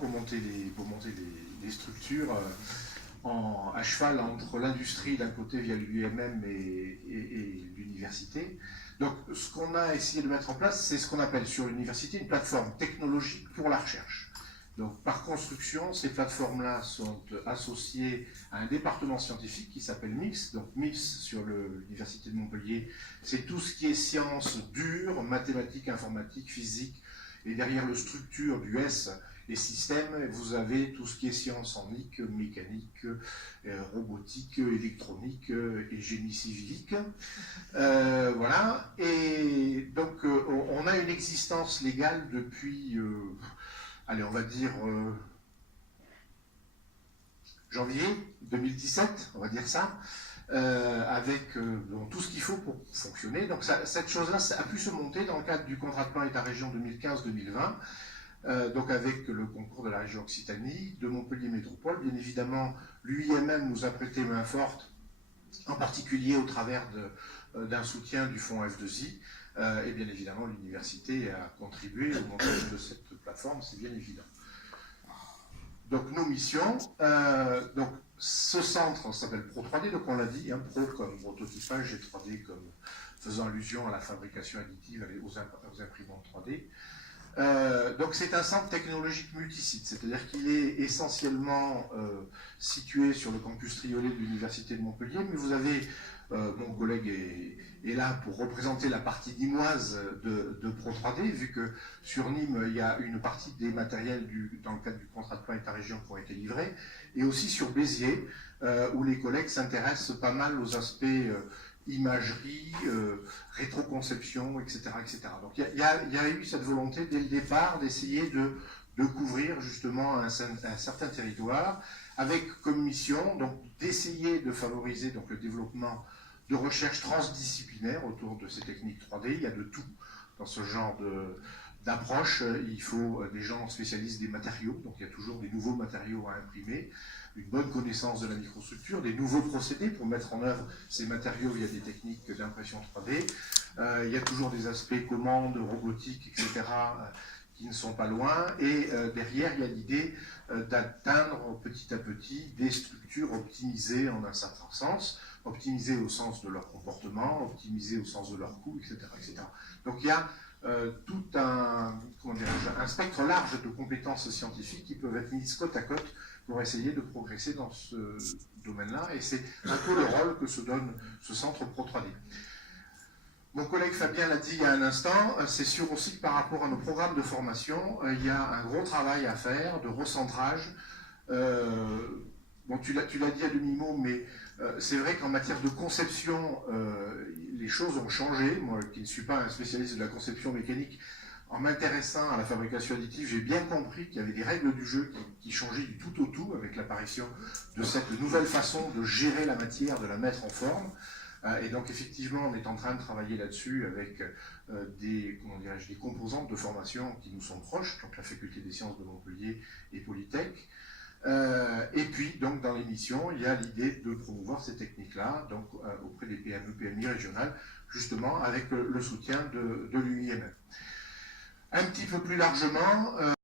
pour monter les structures à cheval entre l'industrie d'un côté via l'UIMM et l'université. Donc ce qu'on a essayé de mettre en place, c'est ce qu'on appelle sur l'université une plateforme technologique pour la recherche. Donc, par construction, ces plateformes-là sont associées à un département scientifique qui s'appelle MIPS. Donc, MIPS, sur l'Université de Montpellier, c'est tout ce qui est sciences dures, mathématiques, informatique, physique. Et derrière le structure du S, les systèmes, vous avez tout ce qui est sciences en NIC, mécanique, robotique, électronique et génie civilique. Voilà. Et donc, on a une existence légale depuis... allez, on va dire janvier 2017, on va dire ça, avec tout ce qu'il faut pour fonctionner. Donc cette chose-là a pu se monter dans le cadre du contrat de plan État-région 2015-2020, donc avec le concours de la région Occitanie, de Montpellier Métropole. Bien évidemment, l'UIMM nous a prêté main forte, en particulier au travers d'un soutien du fonds F2I, et bien évidemment l'université a contribué au montage de cette plateforme, c'est bien évident. Donc nos missions, donc ce centre s'appelle Pro3D, donc on l'a dit, hein, Pro comme prototypage et 3D comme faisant allusion à la fabrication additive aux imprimantes 3D. Donc c'est un centre technologique multisite, c'est-à-dire qu'il est essentiellement situé sur le campus Triolet de l'Université de Montpellier, mais vous avez, mon collègue est là pour représenter la partie nîmoise de Pro3D, vu que sur Nîmes, il y a une partie des matériels dans le cadre du contrat de plan État-région qui ont été livrés, et aussi sur Béziers, où les collègues s'intéressent pas mal aux aspects imagerie, rétroconception, etc., etc. Donc il y a eu cette volonté dès le départ d'essayer de couvrir justement un certain territoire, avec comme mission donc d'essayer de favoriser donc le développement de recherche transdisciplinaire autour de ces techniques 3D. Il y a de tout dans ce genre d'approche. Il faut des gens spécialistes des matériaux, donc il y a toujours des nouveaux matériaux à imprimer, une bonne connaissance de la microstructure, des nouveaux procédés pour mettre en œuvre ces matériaux via des techniques d'impression 3D. Il y a toujours des aspects commandes, robotiques, etc., qui ne sont pas loin. Et derrière, il y a l'idée d'atteindre petit à petit des structures optimisées en un certain sens, optimisées au sens de leur comportement, optimisées au sens de leur coût, etc., etc. Donc il y a tout un spectre large de compétences scientifiques qui peuvent être mises côte à côte pour essayer de progresser dans ce domaine-là. Et c'est un peu le rôle que se donne ce centre Pro3D. Mon collègue Fabien l'a dit il y a un instant, c'est sûr aussi que par rapport à nos programmes de formation, il y a un gros travail à faire de recentrage. Bon, tu l'as dit à demi-mot, mais c'est vrai qu'en matière de conception, les choses ont changé. Moi, qui ne suis pas un spécialiste de la conception mécanique, en m'intéressant à la fabrication additive, j'ai bien compris qu'il y avait des règles du jeu qui changeaient du tout au tout avec l'apparition de cette nouvelle façon de gérer la matière, de la mettre en forme. Et donc effectivement, on est en train de travailler là-dessus avec des composantes de formation qui nous sont proches, donc la faculté des sciences de Montpellier et Polytech. Et puis, donc, dans l'émission, il y a l'idée de promouvoir ces techniques-là, donc auprès des PME, PMI régionales, justement avec le soutien de l'UIMM. Un petit peu plus largement,